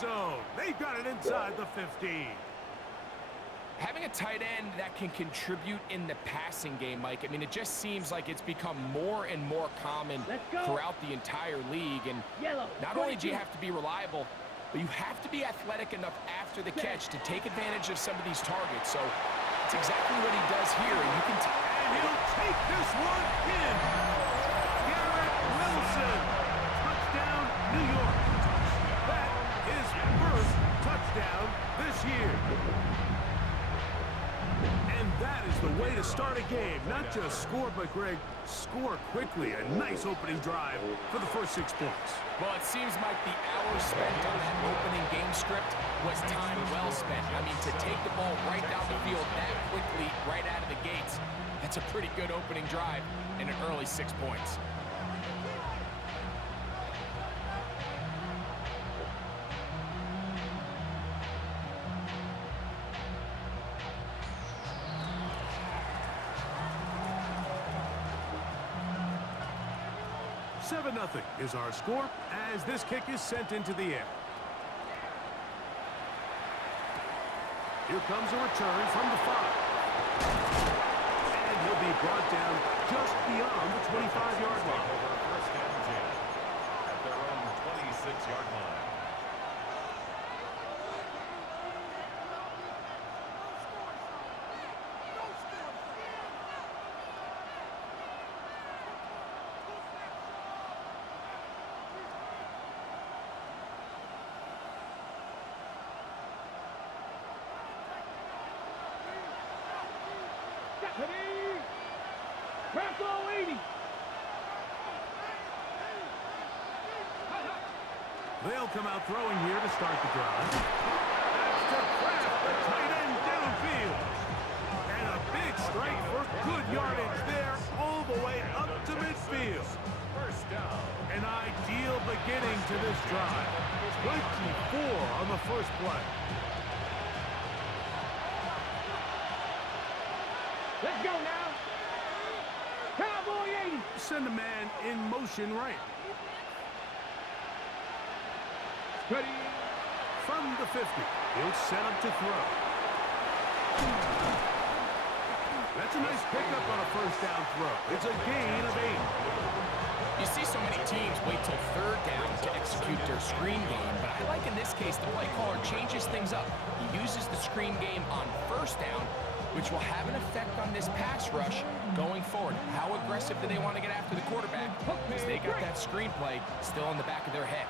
zone. They've got it inside the 15. Having a tight end that can contribute in the passing game, Mike, I mean, it just seems like it's become more and more common throughout the entire league. And not only do you have to be reliable, but you have to be athletic enough after the catch to take advantage of some of these targets. So that's exactly what he does here. And you can and he'll take this one in. Garrett Wilson. Touchdown, New York. That is first touchdown this year. And that is the way to start a game. Not just score, but, Greg, score quickly. A nice opening drive for the first 6 points. Well, it seems like the hours spent on that opening game script was time well spent. I mean, to take the ball right down the field that quickly, right out of the gates, that's a pretty good opening drive and an early 6 points. Nothing is our score as this kick is sent into the air. Here comes a return from the 5. And he'll be brought down just beyond the 25-yard line. First down, at their own 26-yard line. They'll come out throwing here to start the drive. That's to Kraft, the tight end downfield. And a big strike for good yardage there all the way up to midfield. First down. An ideal beginning to this drive. 24 on the first play. Let's go now. Cowboy 80. Send a man in motion right. Ready. From the 50, he'll set up to throw. That's a nice pickup on a first down throw. It's a gain of 8. You see so many teams wait till third down to execute their screen game, but I like in this case the play caller changes things up. He uses the screen game on first down, which will have an effect on this pass rush going forward. How aggressive do they want to get after the quarterback? Because they got that screen play still in the back of their head.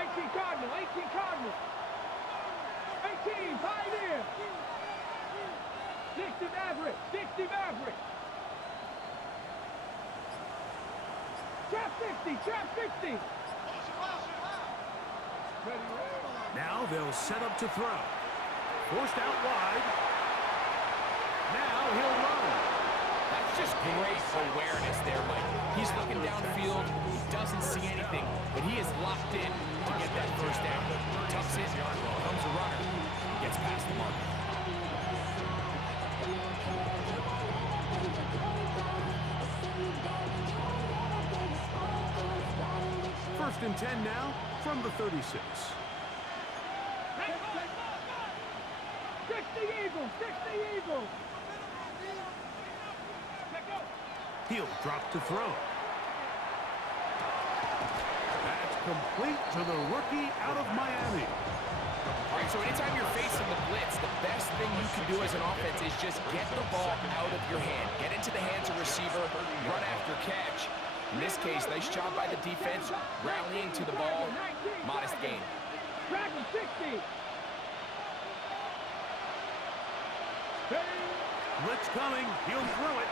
18 Cardinal, 18 Cardinal. 18, Pioneer. 60 Maverick, 60 Maverick. Trap 60, trap 60. Now they'll set up to throw. Forced out wide. Now he'll run. That's just great awareness there, Mike. He's looking downfield. He doesn't see anything, but he is locked in to get that first down. Tucks it, comes a runner, gets past the mark. First and 10 now from the 36. 60 Eagles, 60 Eagles. He'll drop to throw. That's complete to the rookie out of Miami. All right, so anytime you're facing the blitz, the best thing you can do as an offense is just get the ball out of your hand. Get into the hands of receiver, run after catch. In this case, nice job by the defense, rallying to the ball. Modest gain. Track 60. Blitz coming. He'll throw it.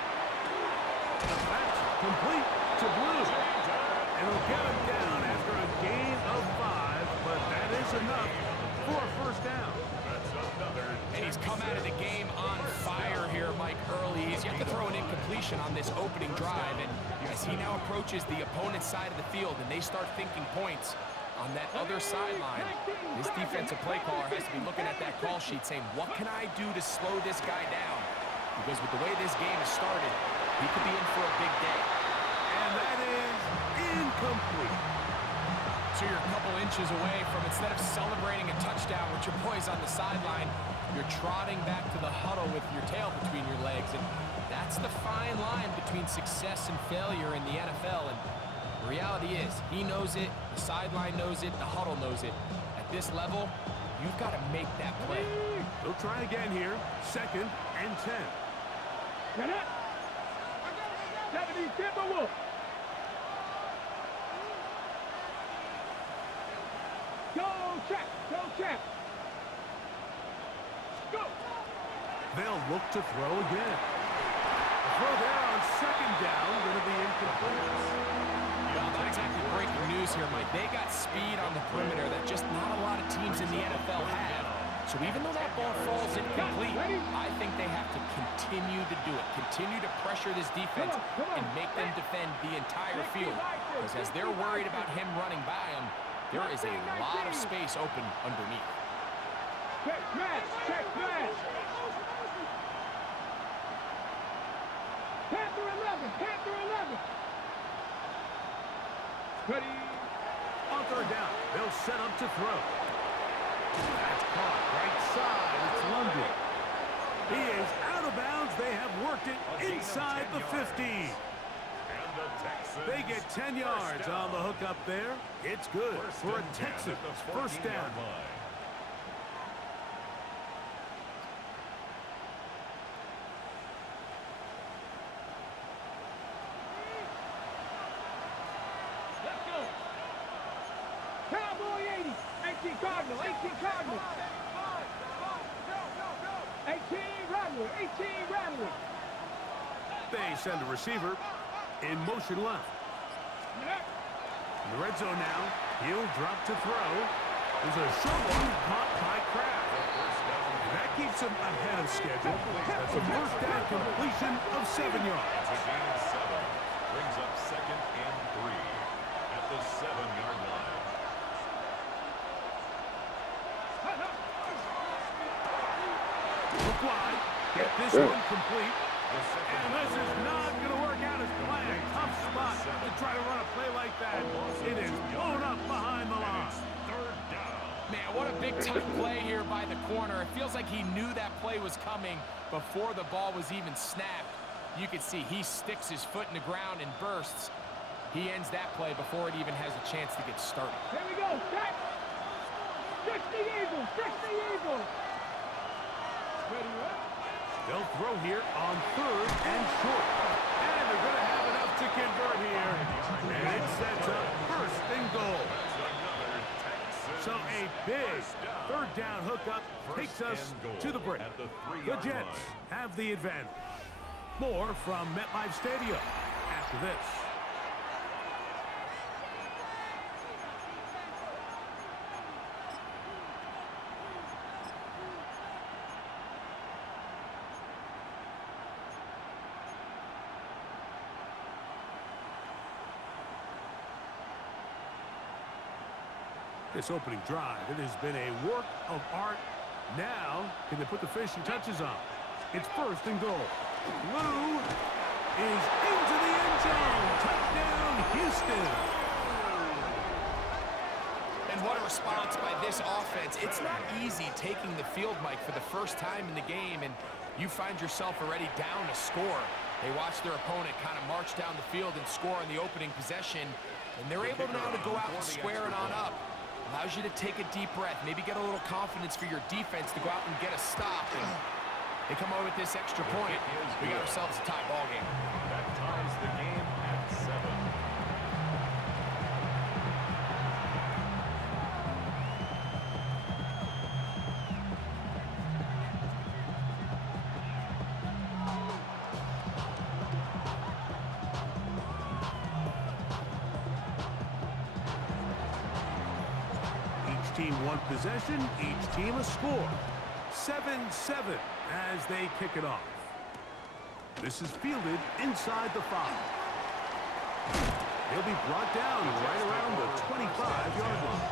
That's complete to Blue. And he'll get him down after a gain of 5, but that is enough for a first down. And he's come out of the game on fire here, Mike, early. He's yet to throw an incompletion on this opening drive. And as he now approaches the opponent's side of the field and they start thinking points on that other sideline, this defensive play caller has to be looking at that call sheet saying, what can I do to slow this guy down? Because with the way this game has started, he could be in for a big day. And that is incomplete. So you're a couple inches away from, instead of celebrating a touchdown with your boys on the sideline, you're trotting back to the huddle with your tail between your legs. And that's the fine line between success and failure in the NFL. And the reality is, he knows it, the sideline knows it, the huddle knows it. At this level, you've got to make that play. They'll try again here. 2nd and 10. Get it. 70 Timberwolves. Go, check. Go, check. Go. They'll look to throw again. The throw there on 2nd down, going to be incomplete. Well, not exactly breaking news here, Mike. They got speed on the perimeter that just not a lot of teams in the NFL have. So even though that ball falls incomplete, I think they have to continue to do it. Continue to pressure this defense and make them defend the entire field. Because as they're worried about him running by them, there is a lot of space open underneath. Check pass. Check pass. Panther 11. Panther 11. Ready. On 3rd down, they'll set up to throw. That's caught right side. It's London. He is out of bounds. They have worked it inside the 50. They get 10 yards on the hook up there. It's good for a Texans 1st down. Let's go. Cowboy 80. 18 Cardinal. 18 Cardinal. 18 Rattler. 18 Rattler. They send a receiver in motion left. In the red zone now, he'll drop to throw. There's a short one caught by Kraft. And that keeps him ahead of schedule. That's a 1st down completion of 7 yards. It's a gain of 7. Brings up 2nd and 3 at the 7-yard line. Look wide. Get this one complete. And this is not going to work out as planned. Tough spot to try to run a play like that. It is blown up behind the line. 3rd down. Man, what a big tough play here by the corner. It feels like he knew that play was coming before the ball was even snapped. You can see he sticks his foot in the ground and bursts. He ends that play before it even has a chance to get started. Here we go. Check. 60 Eagles. 60 Eagles. Ready, up. They'll throw here on 3rd and short. And they're going to have enough to convert here. And it sets up 1st and goal. So a big 3rd down hookup takes us to the break. The Jets have the advantage. More from MetLife Stadium after this. This opening drive, it has been a work of art. Now, can they put the finishing touches on? It's 1st and goal. Lou is into the end zone. Touchdown, Houston. And what a response by this offense. It's not easy taking the field, Mike, for the first time in the game, and you find yourself already down a score. They watch their opponent kind of march down the field and score on the opening possession, and they're able now to go out and square it on up. Allows you to take a deep breath, maybe get a little confidence for your defense to go out and get a stop. And they come over with this extra point. We got ourselves a tie ball game. That ties the game at 7. Team one possession, each team a score. 7-7 as they kick it off. This is fielded inside the 5. He'll be brought down right around the 25-yard line.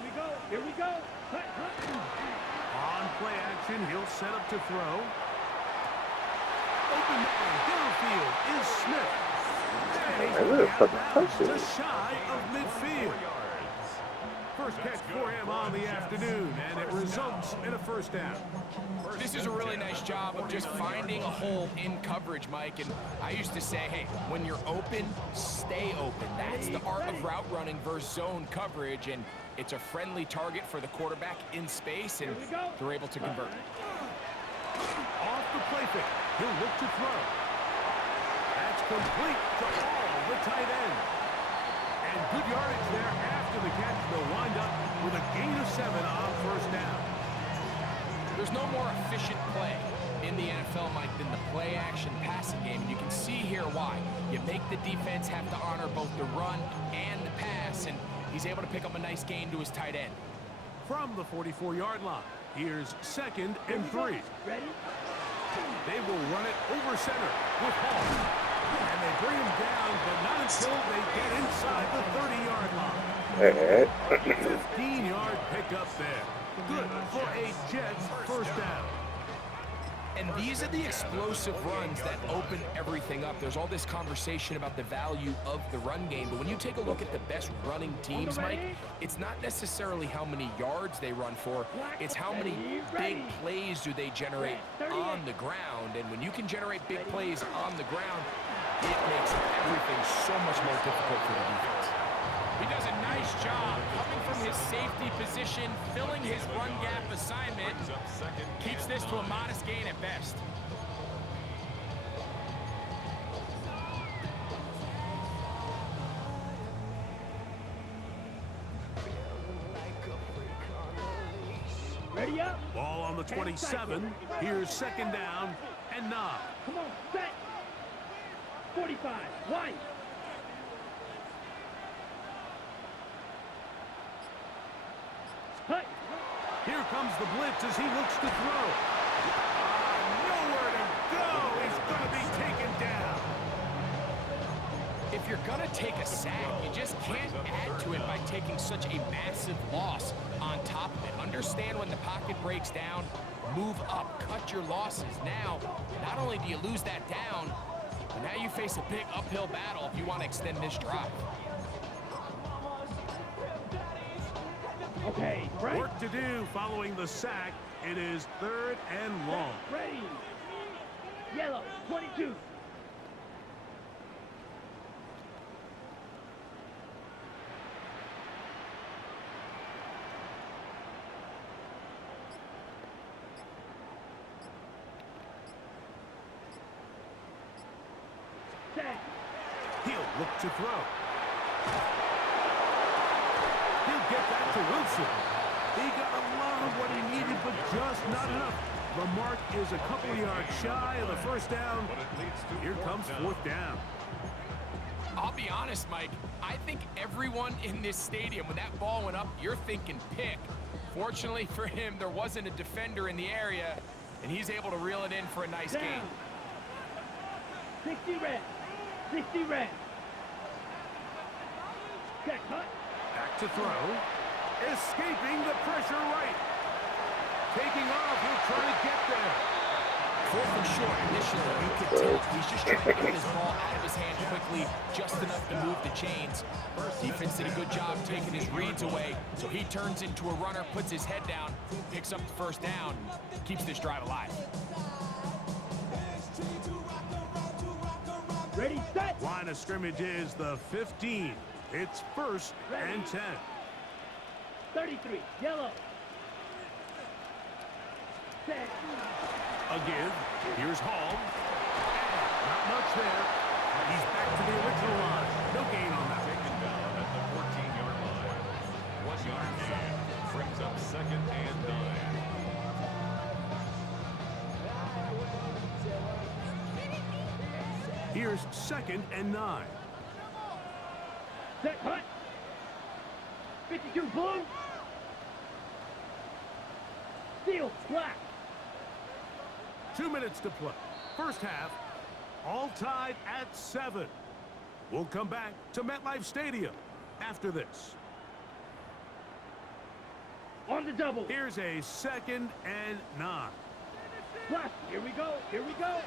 Here we go. Here we go. Hut, hut. On play action, he'll set up to throw. Open man downfield is Smith. And he's That's out a of fucking bounds, touchdown. just shy of midfield. First catch for him on the afternoon, and it results in a first down. This is a really nice job of just finding a hole in coverage, Mike. And I used to say, hey, when you're open, stay open. That's the art of route running versus zone coverage. And it's a friendly target for the quarterback in space, and they're able to convert. Off the play fake, he'll look to throw. That's complete to all the tight end. And good yardage there after the catch. They'll wind up with a gain of 7 on first down. There's no more efficient play in the NFL, Mike, than the play-action passing game. And you can see here why. You make the defense have to honor both the run and the pass, and he's able to pick up a nice gain to his tight end. From the 44-yard line, here's 2nd and 3. Ready? They will run it over center with Hall. And they bring him down, but not until they get inside the 30-yard line. 15-yard pickup there. Good for a Jets first down. And these are the explosive runs that open everything up. There's all this conversation about the value of the run game, but when you take a look at the best running teams, Mike, it's not necessarily how many yards they run for, it's how many big plays do they generate on the ground. And when you can generate big plays on the ground, it makes everything so much more difficult for the defense. He does a nice job coming from his safety position, filling his run gap assignment, keeps this to a modest gain at best. Ready up. Ball on the 27. Here's 2nd down and 9. Come on, set. 45. Wide. Hut. Here comes the blitz as he looks to throw. Nowhere to go. He's going to be taken down. If you're going to take a sack, you just can't add to it by taking such a massive loss on top of it. Understand when the pocket breaks down, move up, cut your losses. Now, not only do you lose that down, but now you face a big uphill battle if you want to extend this drive. Okay, right. Work to do following the sack. It is 3rd and long. Ready. Yellow, 22. Set. He'll look to throw. He'll get that to Wilson. He got a lot of what he needed, but just not enough. The mark is a couple yards shy of the first down. Here comes 4th down. I'll be honest, Mike, I think everyone in this stadium, when that ball went up, you're thinking pick. Fortunately for him, there wasn't a defender in the area, and he's able to reel it in for a nice gain. 60 red. 60 red. Check, hut. Back to throw. Escaping the pressure right. Taking off. He'll try to get there. 4th and short. Initially, you could tell he's just trying to get this ball out of his hand quickly, just enough to move the chains. Defense did a good job taking his reads away, so he turns into a runner, puts his head down, picks up the first down, keeps this drive alive. Ready, set. Line of scrimmage is the 15. It's 1st and 10. 33, yellow. Set. A give. Here's Hall. And not much there. He's back to the original line. No gain on that. Taken down at the 14-yard line. 1-yard gain. Brings up 2nd and 9. Here's 2nd and 9. Set, hut. 52, blue. Steel, black. 2 minutes to play. First half, all tied at 7. We'll come back to MetLife Stadium after this. On the double. Here's a 2nd and 9. Plus, here we go. Here we go.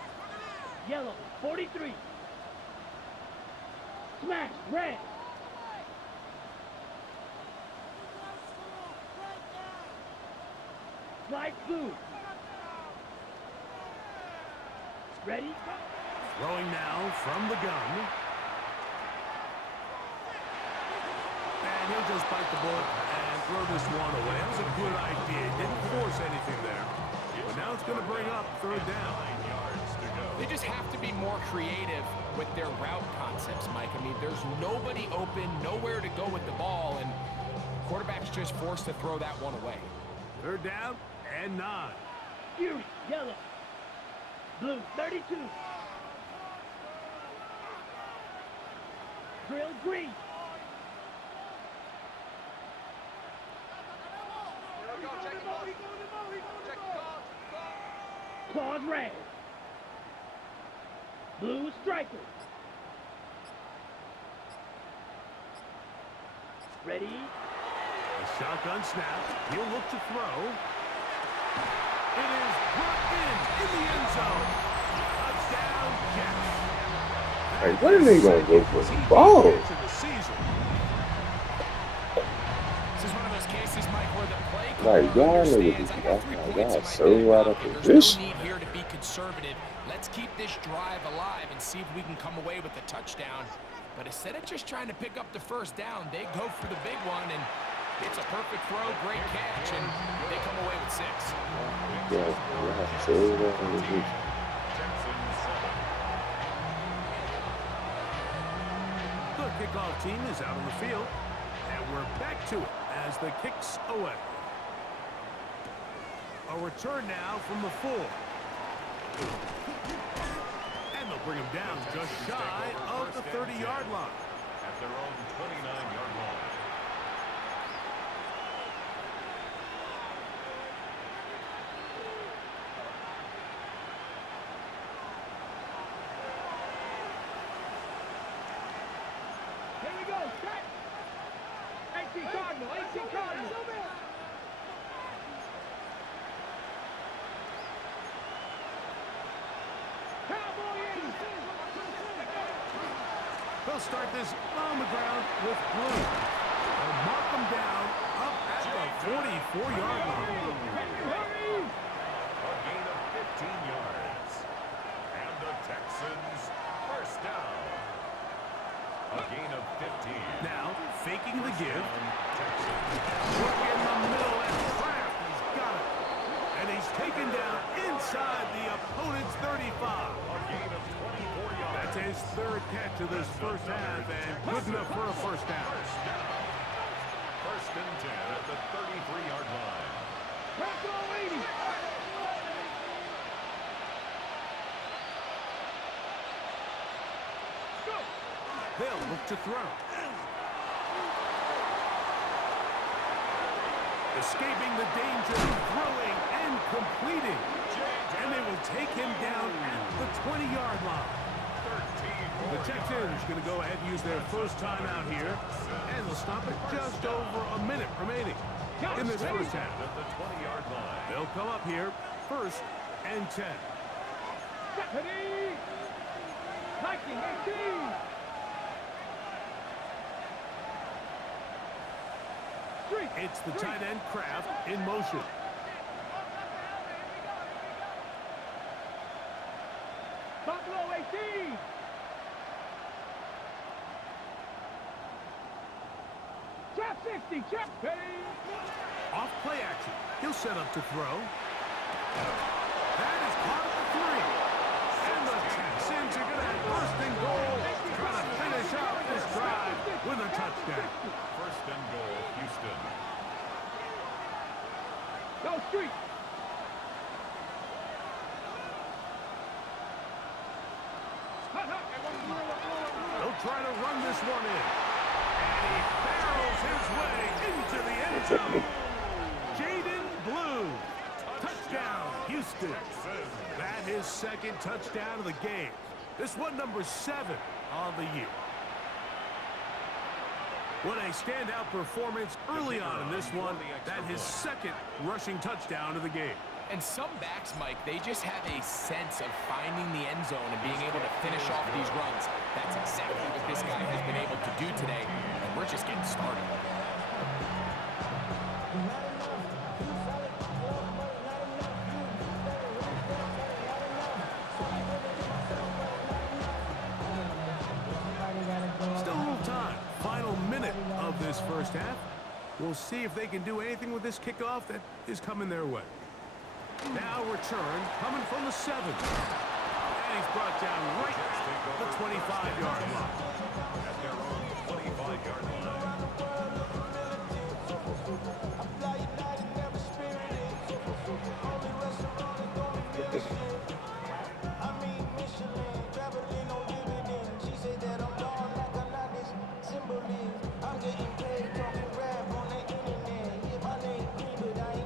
Yellow, 43. Smash, red. Slide blue. Ready? Throwing now from the gun. And he'll just bite the bullet and throw this one away. That was a good idea. Didn't force anything there. But now it's going to bring up 3rd down. They just have to be more creative with their route concepts, Mike. I mean, there's nobody open, nowhere to go with the ball, and quarterback's just forced to throw that one away. 3rd down and 9. Fury, yellow. Blue, 32. Drill, green. Claws, red. Blue, striker. Ready? A shotgun snap. He'll look to throw. It is brought in the end zone. Touchdown, Jets. Hey, when are they going to go for the ball? This is one of those cases, Mike, where the play Like, y'all understands. I got 3 points in my so out back of pocket. There's position. no need here to be conservative. Let's keep this drive alive and see if we can come away with a touchdown. But instead of just trying to pick up the 1st down, they go for the big one, and it's a perfect throw, great catch, and they come away with 6. Yeah, so out of position. The kickoff team is out on the field, and we're back to it as the kicks away. A return now from the 4. And they'll bring him down just shy of the 30-yard line. At their own 29-yard line. Here we go. Set. 18 Cardinal. 18 Cardinal. They'll start this on the ground with blue. They'll mark them down up at the 44-yard line. A gain of 15 yards. And the Texans, 1st down. A gain of 15. Now, faking the give. Texans. Look in the middle and Kraft. He's got it. And he's taken down inside the opponent's 35. A gain of 24 yards. That's his 3rd catch of this 1st half, and good enough for a 1st down. 1st and 10 at the 33-yard line. They'll look to throw. Escaping the danger, throwing and completing. And they will take him down at the 20-yard line. The Texans going to go ahead and use their 1st timeout here. And they'll stop it just over a minute remaining in this 1st half. At the 20-yard line. They'll come up here 1st and 10. Ready? Viking 18. It's the tight end Kraft in motion. Buffalo 18. Trap 60. Trap. Off play action. He'll set up to throw. That is caught at the 3. And the Texans are going to have 1st and goal. Trying to finish out this drive with a touchdown. 1st and goal, Houston. Go street. They'll try to run this one in. And he barrels his way into the end zone. Jaden Blue. Touchdown, Houston. That is 2nd touchdown of the game. This one number 7 on the year. What a standout performance early on in this one. That his second rushing touchdown of the game. And some backs, Mike, they just have a sense of finding the end zone and being able to finish off these runs. That's exactly what this guy has been able to do today, and we're just getting started. Still a little time. Final minute of this first half. We'll see if they can do anything with this kickoff that is coming their way. Now return coming from the 7. And he's brought down right at the 25-yard line. At their own 25-yard line.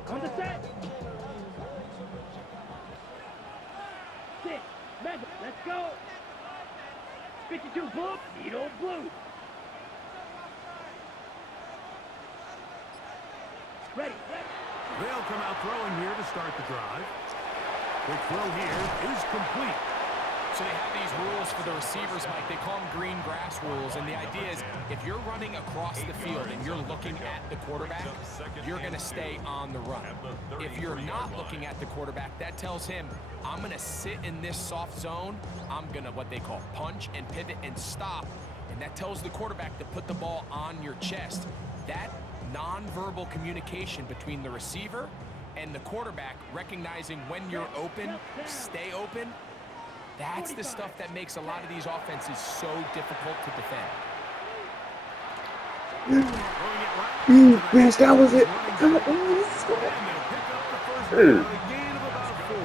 On the set. 6. Mega. Let's go. 52 blue. Needle blue. Ready. They'll come out throwing here to start the drive. Quick throw here is complete. So they have these rules for the receivers, Mike. They call them green grass rules, and the idea is if you're running across the field and you're looking at the quarterback, you're going to stay on the run. If you're not looking at the quarterback, that tells him, I'm going to sit in this soft zone. I'm going to what they call punch and pivot and stop, and that tells the quarterback to put the ball on your chest. That nonverbal communication between the receiver and the quarterback, recognizing when you're open, stay open, that's the stuff that makes a lot of these offenses so difficult to defend. Yes, that was it. And they'll pick up the first down, a gain of about 4.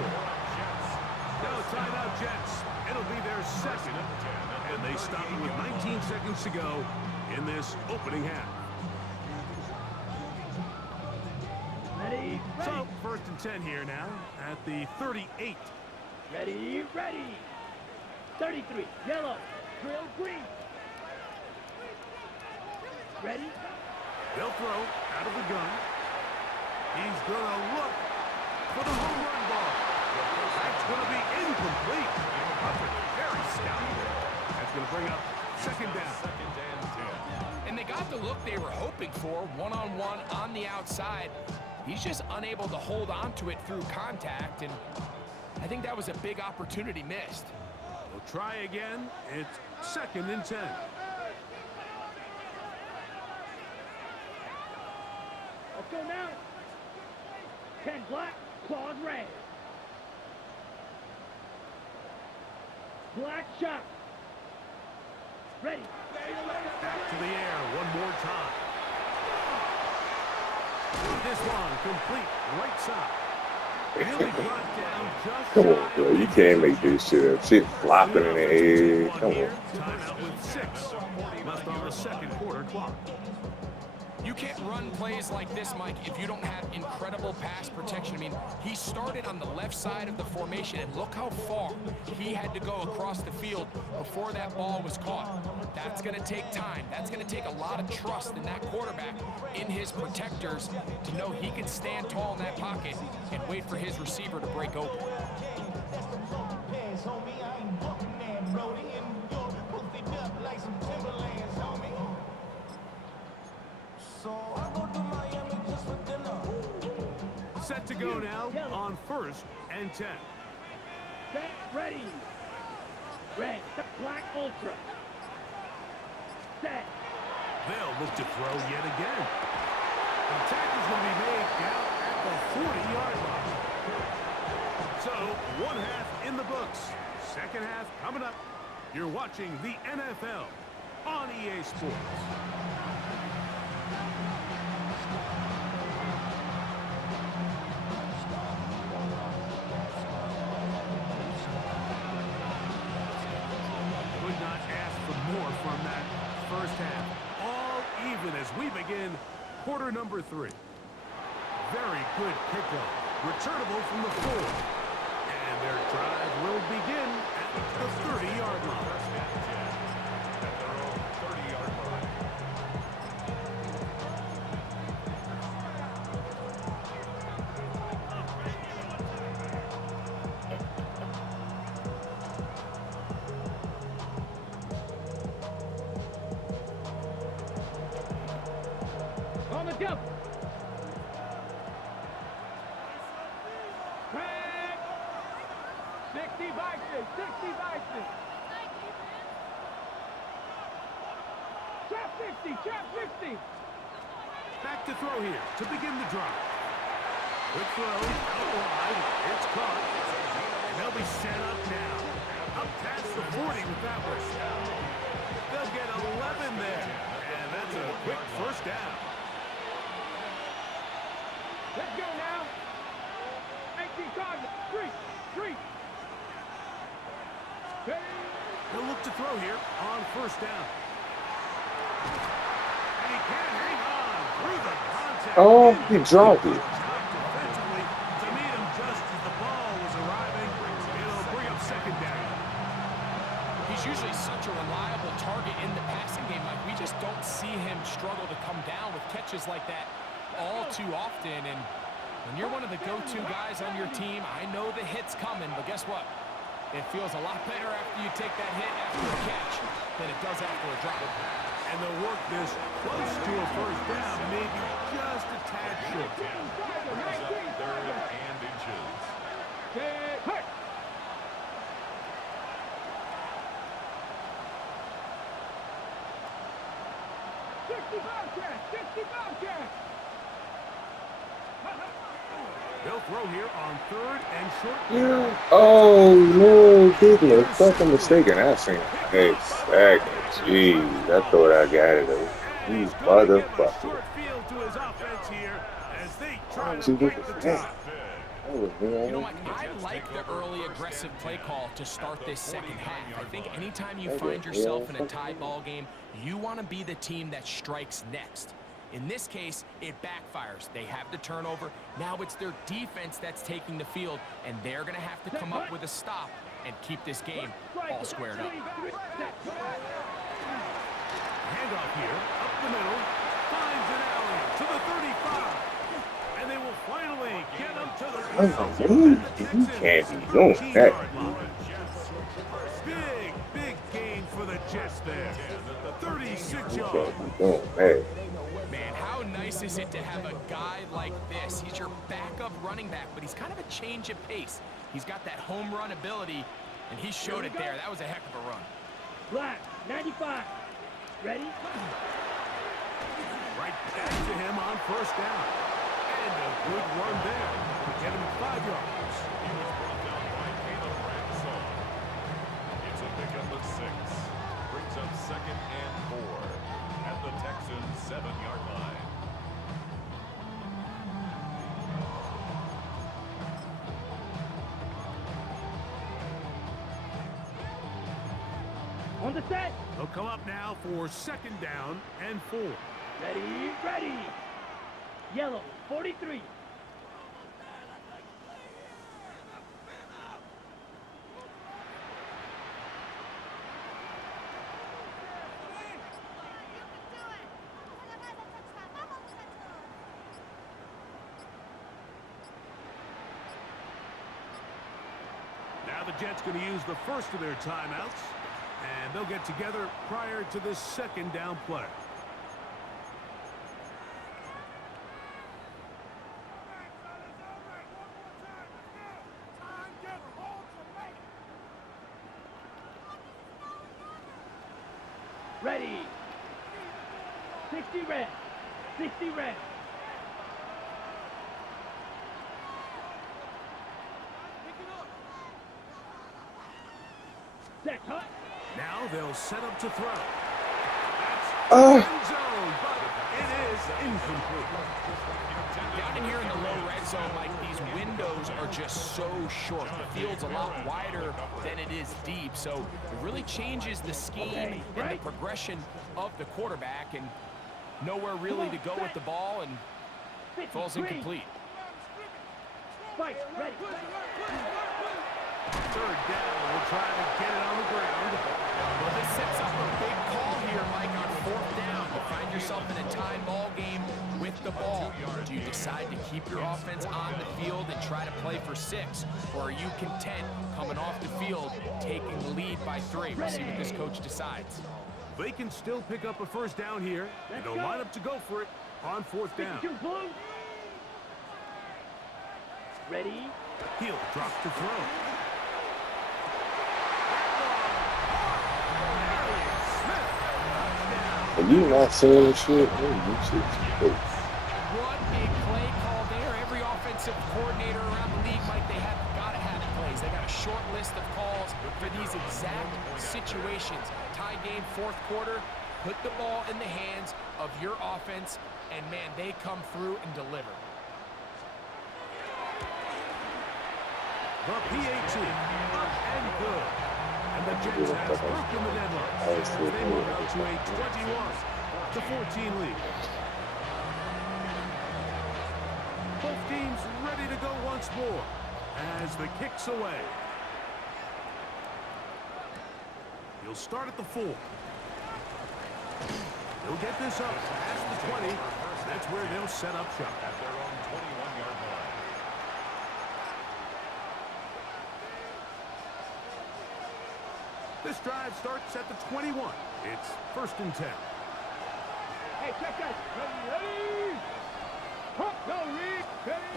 Now a timeout, Jets. It'll be their second, and they stop it with 19 seconds to go in this opening half. Ready. So, first and 10 here now at the 38. Ready. 33. Yellow. Drill green. Ready. They'll throw out of the gun. He's going to look for the home run ball. That's going to be incomplete. Very stout. That's going to bring up second down. Second and 10. And they got the look they were hoping for, one-on-one on the outside. He's just unable to hold on to it through contact, and I think that was a big opportunity missed. We'll try again. It's second and 10. Let's go now. 10 black, claws red. Black shot. Ready. Back to the air one more time. This one complete right side. He'll be brought down just Come on, bro. You can't make this shit up. Shit flopping in the air. Come on. Timeout with 6. Left on the second quarter clock. You can't run plays like this, Mike, if you don't have incredible pass protection. I mean, he started on the left side of the formation, and look how far he had to go across the field before that ball was caught. That's going to take time. That's going to take a lot of trust in that quarterback, in his protectors, to know he can stand tall in that pocket and wait for his receiver to break open. Set to go now on first and 10. Set, ready. Red, black ultra. Set. They'll look to throw yet again. The tackle's going to be made down at the 40-yard line. So, one half in the books. Second half coming up. You're watching the NFL on EA Sports. Could not ask for more from that first half. All even as we begin quarter number 3. Very good kickoff. Returnable from the 4. And their drive will begin at the 30-yard line. At their own 30-yard line. Jump. Crack. 60 Vikings. 60 Vikings. Trap 60. Trap 60. Back to throw here to begin the drive. Quick throw, out wide, it's caught. And they'll be set up now. Up past the 40 with that one. They'll get 11 there. And that's a quick first down. Let's go now. 18 Cardinals. 3. He'll look to throw here on first down. And he can't hang on through the contact. Oh, he dropped it. Defensively to meet him just as the ball was arriving. It'll bring up second down. He's usually such a reliable target in the passing game. Like, we just don't see him struggle to come down with catches like that all too often. And when you're one of the go-to guys on your team, I know the hit's coming, but guess what? It feels a lot better after you take that hit after a catch than it does after a drop. And they'll work this close to a first down, maybe just a tad short. Brings up 3rd and inches. Hurt. 60 Bobcat. They'll throw here on 3rd and short. Oh, no, goodness. If I'm mistaken, I've seen it. Exactly. Jeez, I thought I got it. These motherfuckers. Short field to his offense here as they try See, to look break at the that. top. You know, Mike, I like the early aggressive play call to start this second half. I think anytime you find yourself in a tie ball game, you want to be the team that strikes next. In this case, it backfires. They have the turnover. Now it's their defense that's taking the field, and they're going to have to come up with a stop and keep this game all squared up. Handoff here, up the middle, finds an alley to the 35. And they will finally get him to the You can't be doing that. Big gain for the Jets there. 36 You yards. can't be doing that. Man, how nice is it to have a guy like this? He's your backup running back, but he's kind of a change of pace. He's got that home run ability, and he showed it there. That was a heck of a run. Black, 95. Ready? Right back to him on first down. And a good run there to get him 5 yards. He was brought down by Caleb Ransom. It's a pickup of 6. Brings up 2nd and 4 at the Texans' 7-yard line. On the set. They'll come up now for 2nd down and 4. Ready. Yellow, 43. Now the Jets going to use the first of their timeouts, and they'll get together prior to this 2nd down play. Ready. 60 red. 60 red. Set cut. Now they'll set up to throw. That's Oh. end zone, but it is incomplete. Down in here in the low red zone, Mike, these windows are just so short. The field's a lot wider than it is deep, so it really changes the scheme and the progression of the quarterback, and nowhere really to go with the ball, and falls incomplete. Fight. Ready. 3rd down, we'll try to get it on the ground. Well, this sets up a big call here, Mike, on 4th down. You find yourself in a tie ball game with the ball. Do you decide to keep your offense on the field and try to play for 6? Or are you content coming off the field, taking the lead by 3? We'll see what this coach decides. They can still pick up a first down here, and they'll line up to go for it. On fourth down. 52 blue. Ready. He'll drop to throw. Are you not seeing this shit? Man, you shit crazy. What a play call there. Every offensive coordinator around the league, Mike, they have got to have plays. They got a short list of calls for these exact situations. Tie game, fourth quarter. Put the ball in the hands of your offense, and, man, they come through and deliver. The PAT, up and good. And the Jets have broken the deadlock. They move out to a 21-14 lead. Both teams ready to go once more as the kick's away. He'll start at the 4. He'll get this up past the 20. That's where they'll set up shop. At their own 21-yard line. This drive starts at the 21. It's 1st and 10. Hey, check that. Ready. Hop, go, Reed. Ready.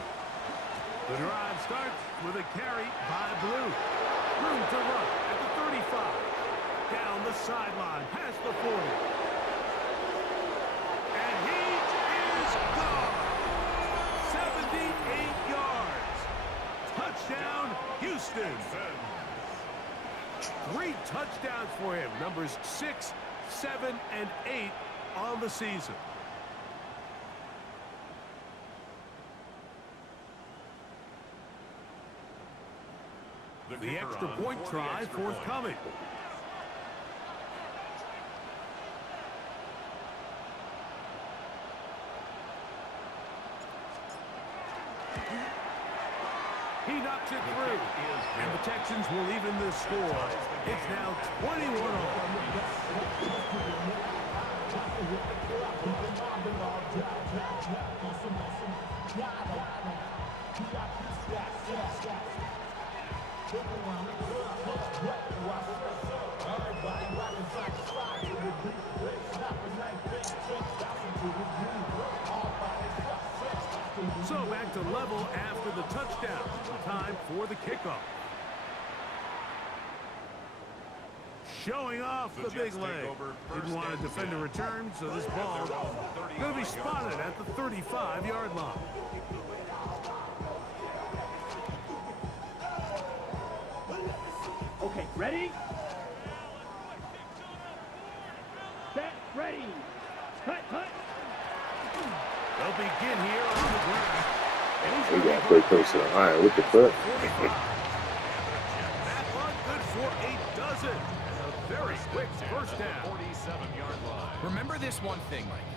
The drive starts with a carry by Blue. Room to run at the 35. Down the sideline, past the 40. And he is gone. 78 yards. Touchdown, Houston. 3 touchdowns for him. Numbers 6, 7, and 8 on the season. The extra point try forthcoming. He knocks it through, and the Texans will even the score. It's now 21 all. So back to level after the touchdown. Time for the kickoff. Showing off the big leg. Didn't want to defend a return, so this ball going to be spotted at the 35-yard line. Okay, ready. Set, ready. Cut, cut. They'll begin here on the ground. We got to play close to the line with the foot. That one good for a dozen. And a very quick first down. 47-yard line. Remember this one thing, Mike.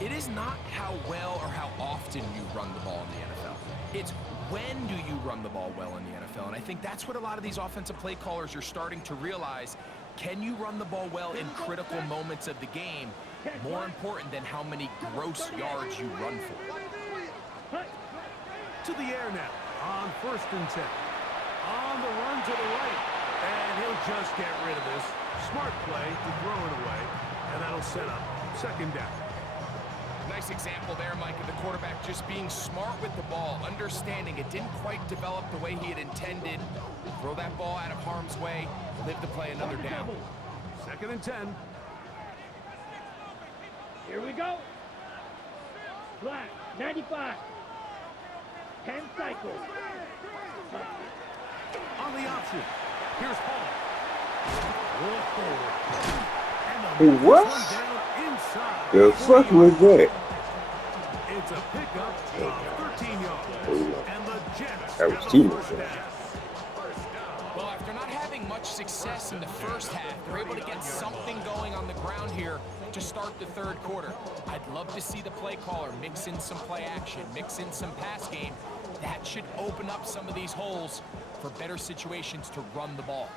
It is not how well or how often you run the ball in the NFL. It's when do you run the ball well in the NFL. And I think that's what a lot of these offensive play callers are starting to realize. Can you run the ball well in critical moments of the game? More important than how many gross yards you run for. To the air now on 1st and 10. On the run to the right. And he'll just get rid of this. Smart play to throw it away. And that'll set up 2nd down. Nice example there, Mike, of the quarterback just being smart with the ball, understanding it didn't quite develop the way he had intended. Throw that ball out of harm's way, live to play another down. 2nd and 10. Here we go. Flat, 95. 10 cycles. On the option. Here's Hall. Hey, what? The fuck was that? It's a pickup of 13 yards. And the Jets That was have too a much. first down. Well, after not having much success in the first half, they're able to get something going on the ground here to start the 3rd quarter. I'd love to see the play caller mix in some play action, mix in some pass game. That should open up some of these holes for better situations to run the ball.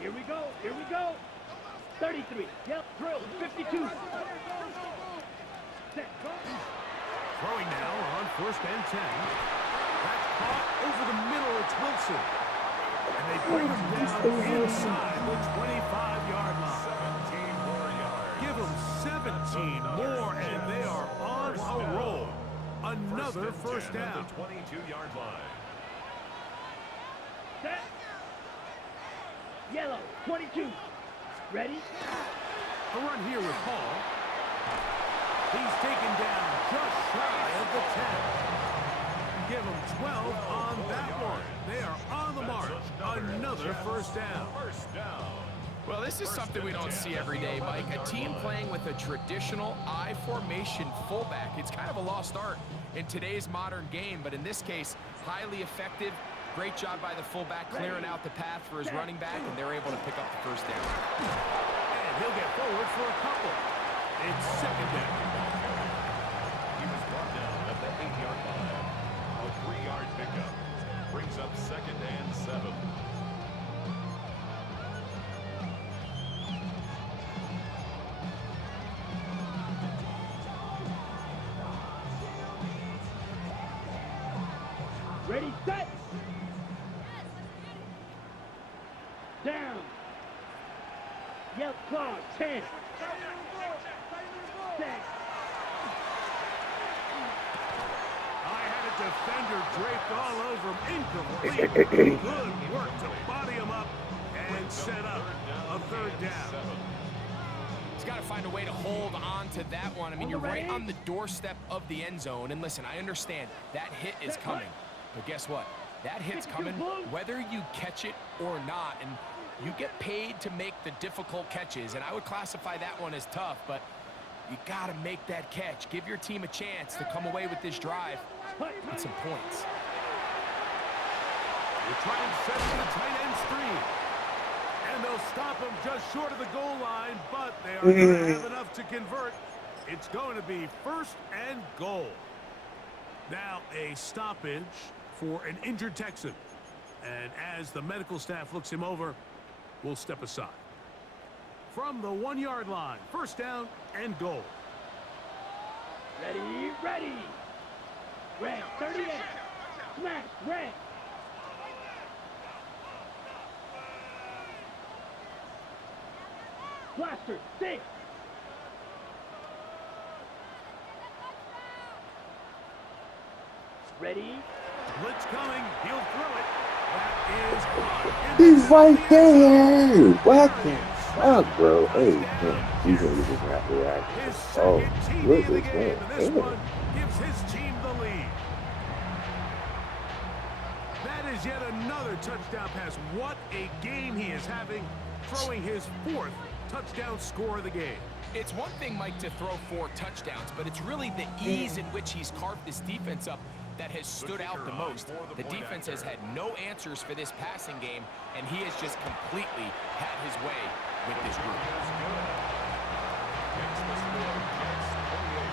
Here we go. Here we go. 33. Yep. Drill. 52. Set. Go. Throwing now on 1st and 10. That's caught over the middle. It's Wilson. And they bring him down inside the 25-yard line. 17 more yards. Give Give them 17 more, and they are on a roll. Another first down. 22-yard line. Set. Yellow, 22. Ready? A run here with Hall. He's taken down just shy of the 10. Give them 12 on that one. They are on the march. Another first down. First down. Well, this is something we don't see every day, Mike. A team playing with a traditional I formation fullback. It's kind of a lost art in today's modern game, but in this case, highly effective. Great job by the fullback clearing out the path for his running back, and they're able to pick up the first down. And he'll get forward for a couple. It's second down. He was brought down at the 8-yard line. A 3-yard pickup brings up second and 7. Ready, set. Down. Yellow claw, 10. Set. I had a defender draped all over him. Incomplete. Good work to body him up and set up a third down. He's got to find a way to hold on to that one. I mean, you're right on the doorstep of the end zone. And listen, I understand that hit is coming. But guess what? That hit's coming whether you catch it or not. And you get paid to make the difficult catches. And I would classify that one as tough, but you got to make that catch. Give your team a chance to come away with this drive with some points. We're trying to set the tight end screen. And they'll stop him just short of the goal line, but they are going to have enough to convert. It's going to be first and goal. Now a stoppage for an injured Texan. And as the medical staff looks him over, we'll step aside. From the 1-yard line, first down and goal. Ready, ready. Red, 38. Smash, red. Blaster, 6. Ready? Blitz coming. He'll throw it. That is caught. He's right there. What the fuck, bro? Hey, man, he's gonna just have to react. His Oh, second look TD of the at game, that. and this one gives his team the lead. That is yet another touchdown pass. What a game he is having, throwing his 4th touchdown score of the game. It's one thing, Mike, to throw 4 touchdowns, but it's really the ease in which he's carved this defense up that has stood out the most. The defense has had no answers for this passing game, and he has just completely had his way with this group. Makes the score Jets 28,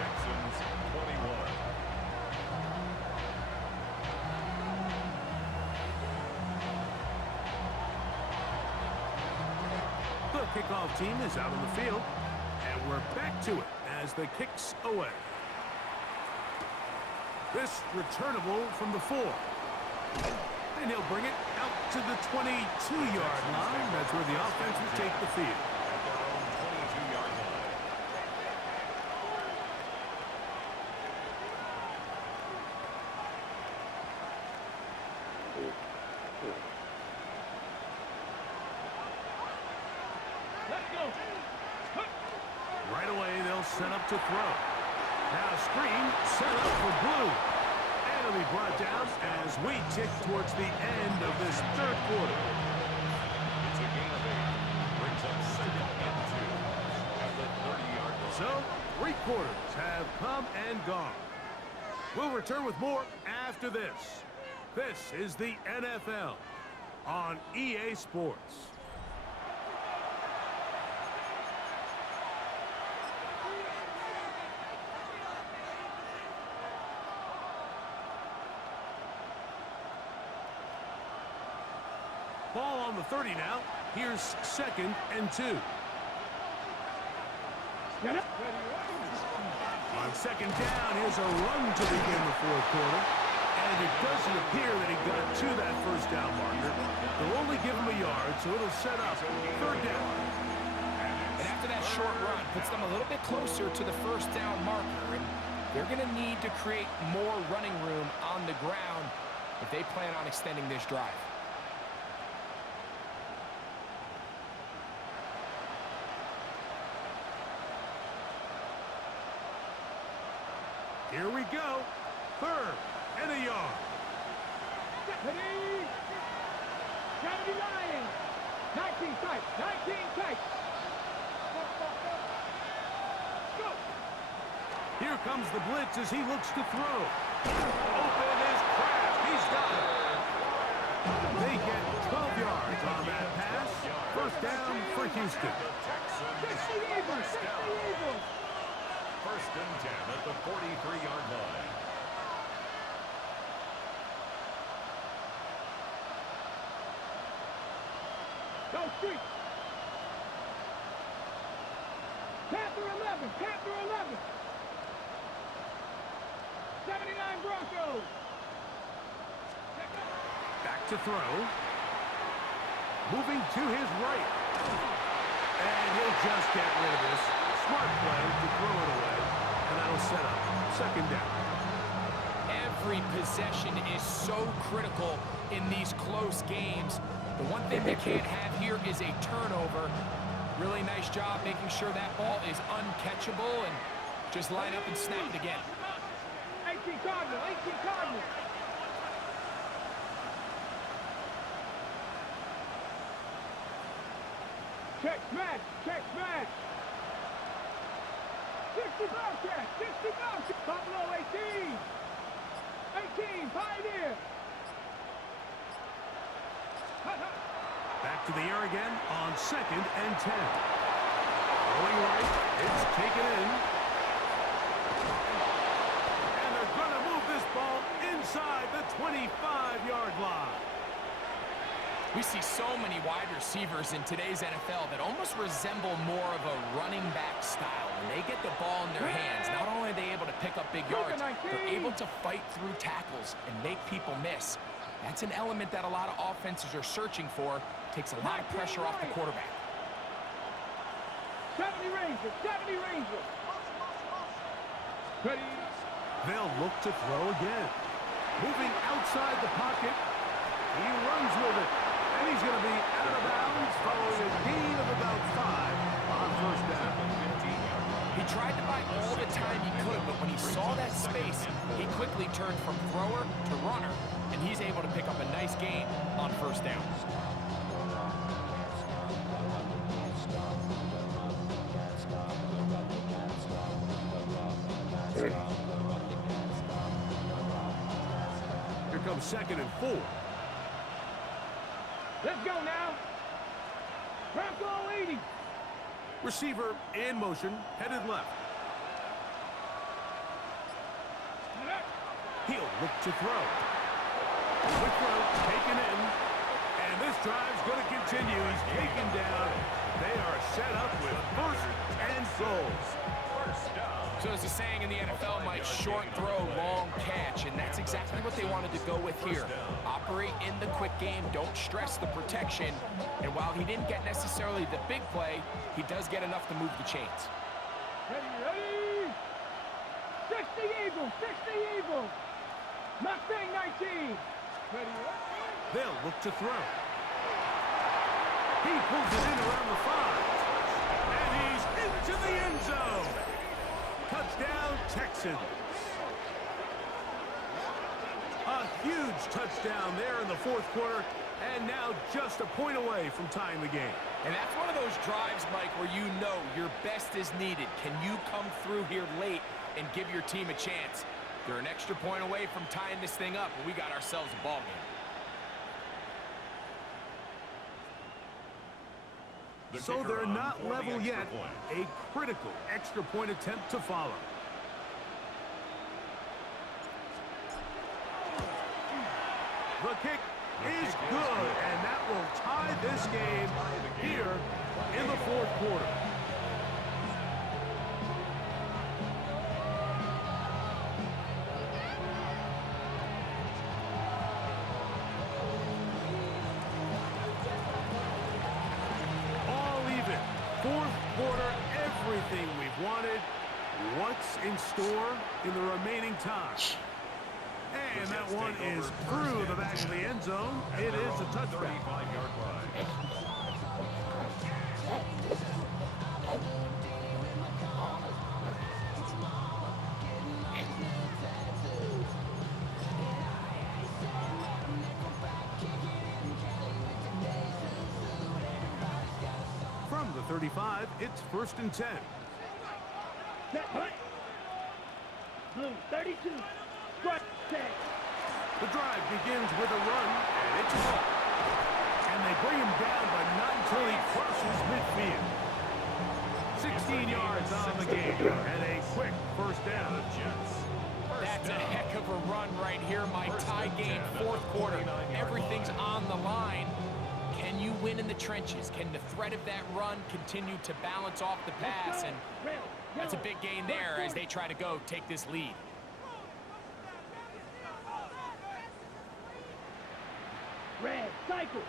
Texans 21. The kickoff team is out on the field, and we're back to it as the kick's away. This returnable from the 4. And he'll bring it out to the 22-yard line. That's where the offense will take the field. At their own 22-yard line. Let's go. Right away, they'll set up to throw. Now screen set up for Blue. And it'll be brought down as we tick towards the end of this third quarter. It's a gain of 8. Brings up second and 2 at the 30-yard line. So, 3 quarters have come and gone. We'll return with more after this. This is the NFL on EA Sports. Ball on the 30 now. Here's second and 2. Get up. On second down, here's a run to begin the fourth quarter. And it doesn't appear that he got to that first down marker. They'll only give him a yard, so it'll set up third down. And after that short run puts them a little bit closer to the first down marker, and they're going to need to create more running room on the ground if they plan on extending this drive. Here we go. 3rd and a yard. Ready? 70 Lions. 19 tight. 19 tight. Go. Here comes the blitz as he looks to throw. Open is Kraft. He's got it. They get 12 yards on that pass. First down for Houston. First and 10 at the 43-yard line. Go street. Panther 11. Panther 11. 79 Broncos. Back to throw. Moving to his right. And he'll just get rid of this. Smart play to throw it away. And that'll set up 2nd down. Every possession is so critical in these close games. The one thing they can't have here is a turnover. Really nice job making sure that ball is uncatchable, and just line up and snap it again. 18 Cardinal. 18 Cardinal. Check smash. Check smash. 60 Bobcat. 60 Bobcat. Buffalo 18. 18 Pioneer. Back to the air again on 2nd and 10. Going right, it's taken in. And they're going to move this ball inside the 25-yard line. We see so many wide receivers in today's NFL that almost resemble more of a running back style. When they get the ball in their hands, not only are they able to pick up big yards, they're able to fight through tackles and make people miss. That's an element that a lot of offenses are searching for. Takes a lot of pressure off the quarterback. 70 Rangers. 70 Rangers. Ready. They'll look to throw again. Moving outside the pocket. He runs with it. And he's going to be out of bounds following a gain of about 5 on 1st down. He tried to buy all the time he could, but when he saw that space, he quickly turned from thrower to runner, and he's able to pick up a nice gain on 1st down. Here comes 2nd and 4. Let's go now. Bronco 80. Receiver in motion, headed left. He'll look to throw. Quick throw, taken in. And this drive's going to continue. He's taken down. They are set up with 1st and goal. First down. So as the saying in the NFL, Mike, short throw, long catch, and that's exactly what they wanted to go with here. Operate in the quick game, don't stress the protection, and while he didn't get necessarily the big play, he does get enough to move the chains. Ready, ready. 60 Eagles. 60 Eagles. Mustang 19. Ready, ready. They'll look to throw. He pulls it in around the 5. And he's into the end zone. Touchdown, Texans. A huge touchdown there in the 4th quarter, and now just a point away from tying the game. And that's one of those drives, Mike, where you know your best is needed. Can you come through here late and give your team a chance? They're an extra point away from tying this thing up, and we got ourselves a ball game. So they're not level yet. A critical extra point attempt to follow. The kick is good, and that will tie this game here in the 4th quarter. All even. 4th quarter, in store in the remaining time. And that one is through the back of the end zone. It is a touchback. From the 35, it's 1st and 10. Set, hunt. Blue, 32. Strike, set. The drive begins with a run, and it's caught. And they bring him down, but not until he crosses midfield. 16 yards on the game, and a quick first down. That's a heck of a run right here, Mike. Tie game, 4th quarter. Everything's on the line. Can you win in the trenches? Can the threat of that run continue to balance off the pass? And that's a big gain there as they try to go take this lead. Red, cycle.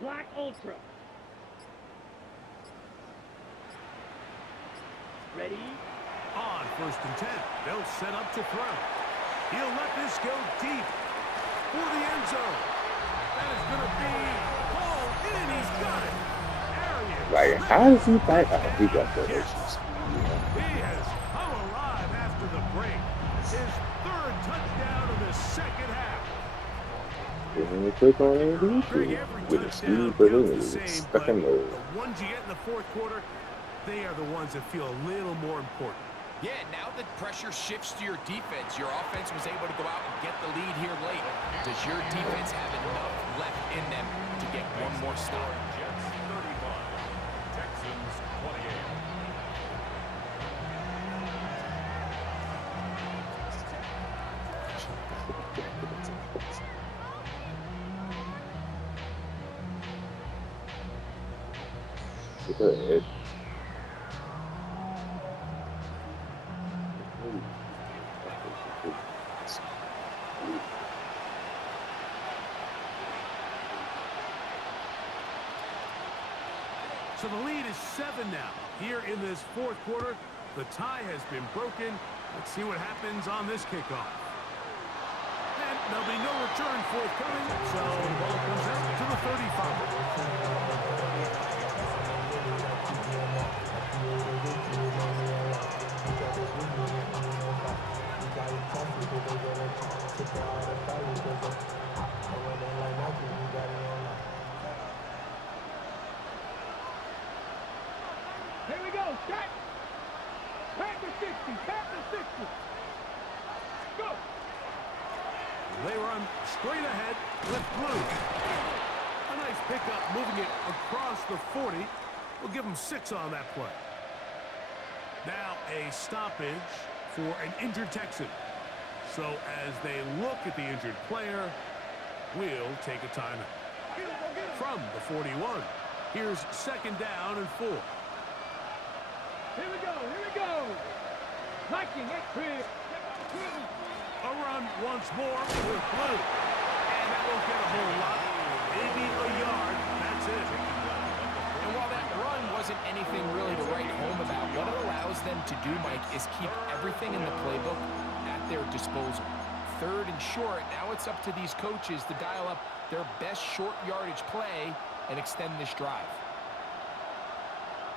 Black Ultra. Ready? On 1st and 10, they'll set up to throw. He'll let this go deep for the end zone. That is going to be hauled in. He's got it. Arians. Like, how does he fight? Oh, he got the issues. He has come alive after the break. His 3rd touchdown of the second half. Giving a quick on MVP with a speed for the stuck in mode. The ones you get in the 4th quarter, they are the ones that feel a little more important. Yeah, now that pressure shifts to your defense, your offense was able to go out and get the lead here late. Does your defense have enough left in them to get one more stop? Jets 35, Texans 28. Good. So the lead is 7 now. Here in this 4th quarter, the tie has been broken. Let's see what happens on this kickoff. And there'll be no return forthcoming, so ball comes out to the 35. Here we go, set. Pack the 60, pack the 60. Go. They run straight ahead with Blue. A nice pickup, moving it across the 40. We'll give them 6 on that play. Now a stoppage for an injured Texan. So as they look at the injured player, we'll take a timeout. From the 41, here's 2nd down and 4. Here we go, here we go. Liking it, clear. A run once more with Blue. And that won't get a whole lot. Maybe a yard. That's it. And while that run wasn't anything really to write home about, what it allows them to do, Mike, is keep everything in the playbook at their disposal. 3rd and short, now it's up to these coaches to dial up their best short yardage play and extend this drive.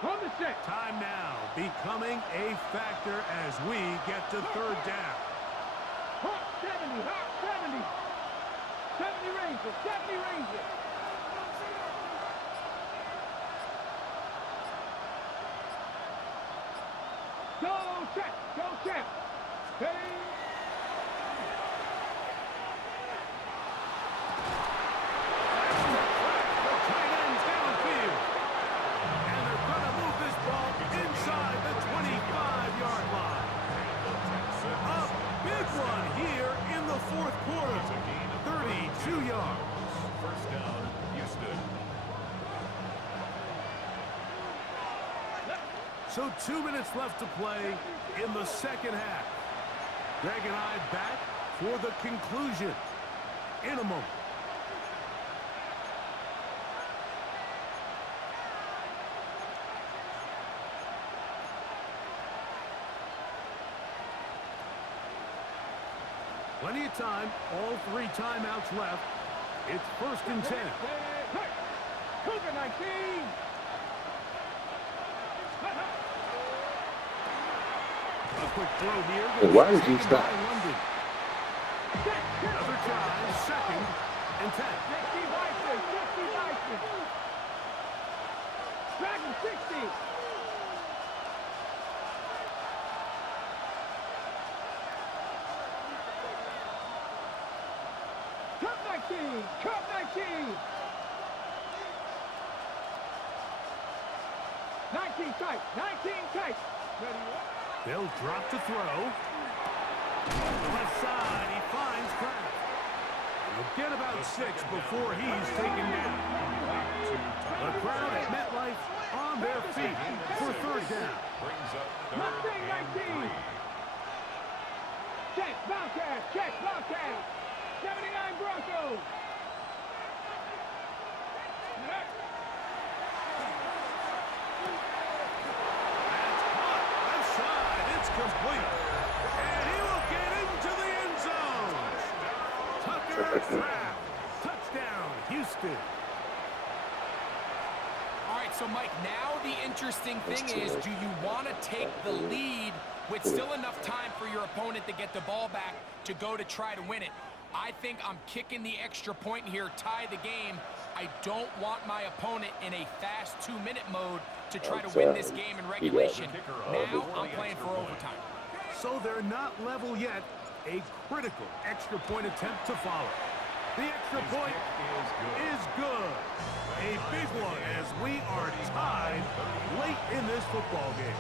On the set. Time now becoming a factor as we get to 3rd down. Hot 70, hot 70. 70 Rangers, 70 Rangers. Go check, go check. Hey. The tight end's downfield. And they're going to move this ball inside the 25-yard line. A big one here in the 4th quarter. 32 yards. First down, Houston. So 2 minutes left to play in the 2nd half. Greg and I back for the conclusion in a moment. Plenty of time. All 3 timeouts left. It's 1st and 10. Cougar 19. A quick throw here. Hey, why did you stop? Another try. 2nd and 10. 60 Vices. 60 Vices. Dragon 60. Cup 19. Cup 19. 19 tight. 19 tight. Ready? They'll drop to throw. Left side, he finds Kraft. He'll get about 6 before he's taken down. The crowd at MetLife on their feet for 3rd down. Brings up Mustang 19. Check, Bobcat. Check, Bobcat. 79 Broncos. Left side, it's complete. And he will get into the end zone. Tucker Kraft. Touchdown, Houston. All right, so Mike, now the interesting thing is, do you want to take the lead with still enough time for your opponent to get the ball back to go to try to win it? I think I'm kicking the extra point here, tie the game. I don't want my opponent in a fast 2-minute mode to try to win this game in regulation. Now I'm playing for overtime. So they're not level yet. A critical extra point attempt to follow. The extra point is good. A big one as we are tied late in this football game.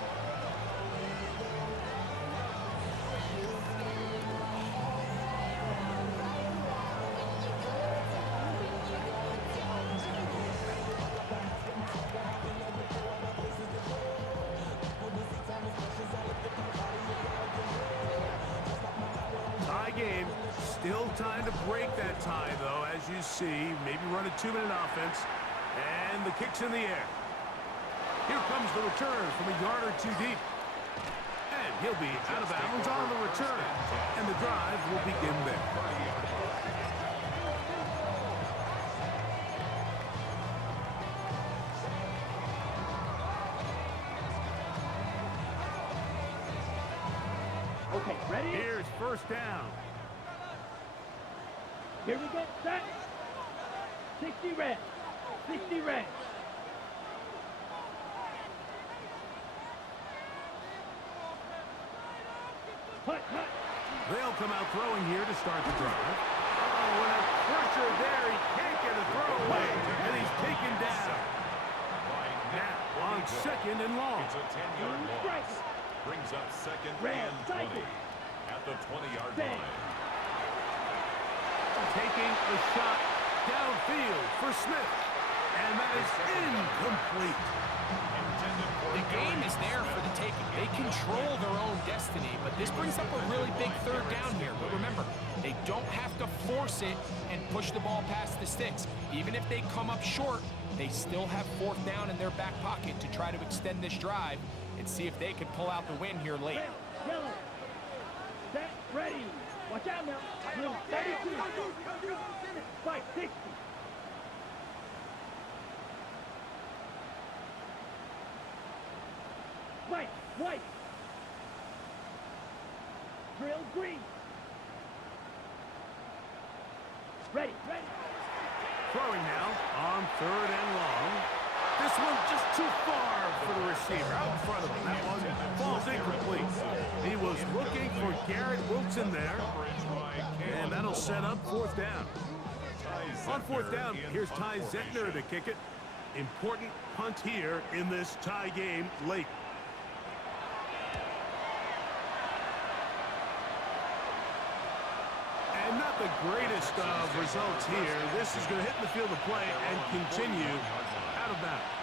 Tie game. Still time to break that tie, though, as you see. Maybe run a 2-minute offense. And the kick's in the air. Here comes the return from a yard or 2 deep. And he'll be out of bounds on the return. And the drive will begin there. Okay, ready? Here's 1st down. Here we go. Set. 60 red. 60 red. Hut, hut. They'll come out throwing here to start the drive. Oh, and a pressure there. He can't get a throw away. And he's taken down. Now on 2nd and long. It's a 10-yard loss. Brings up 2nd and 20 at the 20-yard line. Taking a shot downfield for Smith. And that is incomplete. The game is there for the taking. They control their own destiny, but this brings up a really big 3rd down here. But remember, they don't have to force it and push the ball past the sticks. Even if they come up short, they still have 4th down in their back pocket to try to extend this drive and see if they can pull out the win here late. Yellow. Set. Ready. Watch out now. Blue. 32. Fight. 60. White. White. Drill green. Ready. Ready. Throwing now on 3rd and long. This one just too far for the receiver. Out in front of him. That one falls incomplete. He was looking for Garrett Wilson there. And that'll set up 4th down. On 4th down, here's Ty Zentner to kick it. Important punt here in this tie game late. And not the greatest of results here. This is going to hit the field of play and continue out of bounds.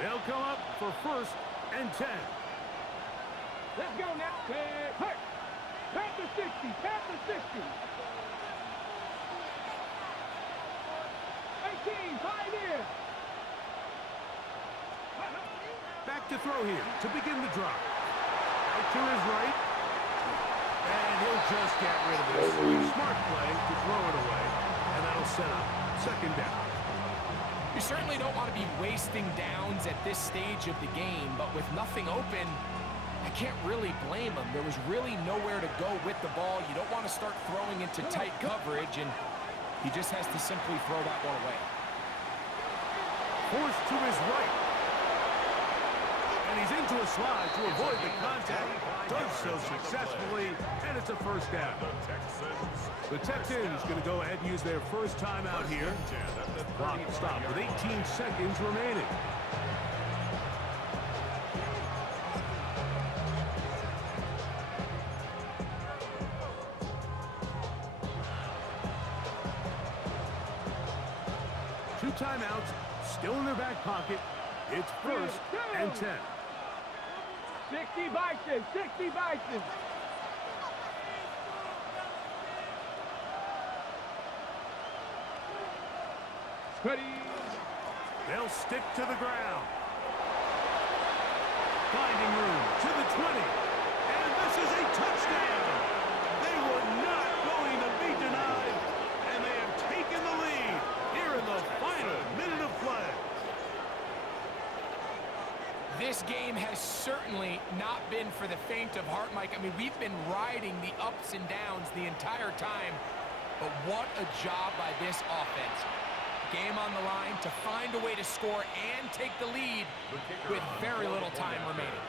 They'll come up for 1st and 10. Let's go now. Hey! Tap the 60. Tap the 60. 18. High there. Back to throw here to begin the drive. Out to his right. And he'll just get rid of this. Smart play to throw it away. And that'll set up second down. You certainly don't want to be wasting downs at this stage of the game, but with nothing open, I can't really blame him. There was really nowhere to go with the ball. You don't want to start throwing into tight coverage, and he just has to simply throw that one away. Forced to his right. And he's into a slide to avoid the contact. Does so successfully, and it's a first down. The Texans going to go ahead and use their first timeout here. Clock stopped with 18 seconds remaining. Two timeouts still in their back pocket. It's first and 10. 60 Bison. 60 Bison. Ready. They'll stick to the ground. Finding room to the 20. And this is a touchdown. They were not going to be denied. And they have taken the lead here in the final minute of play. This game has certainly not been for the faint of heart, Mike. I mean, we've been riding the ups and downs the entire time. But what a job by this offense. Game on the line to find a way to score and take the lead with very little time remaining.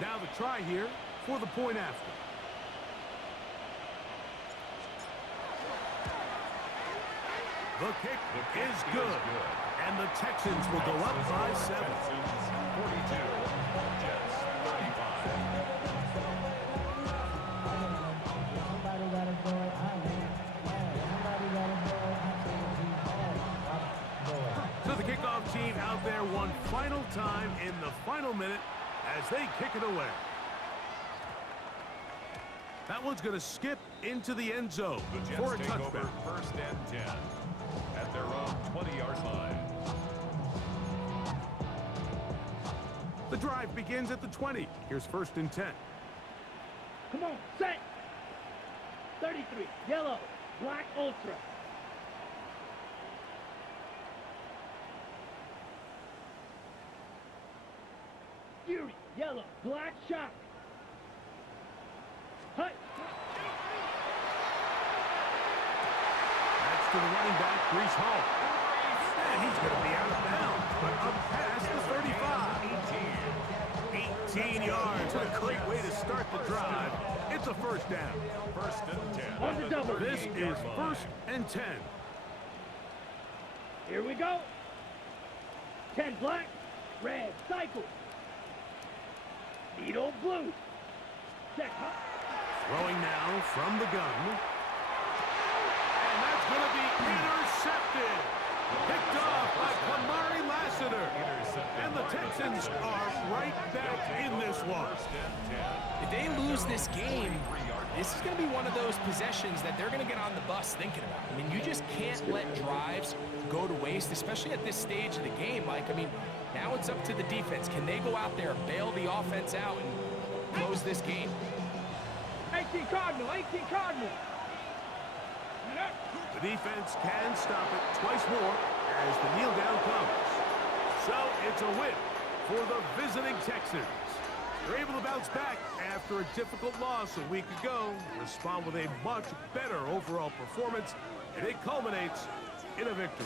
Now the try here for the point after. The kick is good. And the Texans will go up by 7. 42, Jets 35. So the kickoff team out there one final time in the final minute as they kick it away. That one's going to skip into the end zone The for a Jets take over touchback. first and 10 at their own 20-yard line. The drive begins at the 20. Here's first and 10. Come on. Set. 33. Yellow. Black Ultra. Fury. Yellow. Black Shock. Hut. That's to the running back, Brees Hall. And he's going to be out of bounds, but up past the 35. 18 yards. What a great way to start the drive. It's a first down. First and 10. On the double. This is first and 10. Here we go. 10 black. Red. Cycle. Needle blue. Check. Hut. Throwing now from the gun. And that's going to be intercepted. Picked off by Kamari Lassiter. And the Texans are right back in this one. If they lose this game, this is going to be one of those possessions that they're going to get on the bus thinking about. I mean, you just can't let drives go to waste, especially at this stage of the game, Mike. I mean, now it's up to the defense. Can they go out there, bail the offense out, and close this game? 18 Cardinal. 18 Cardinal. The defense can stop it twice more as the kneel down comes. So it's a win for the visiting Texans. They're able to bounce back after a difficult loss a week ago, respond with a much better overall performance, and it culminates in a victory.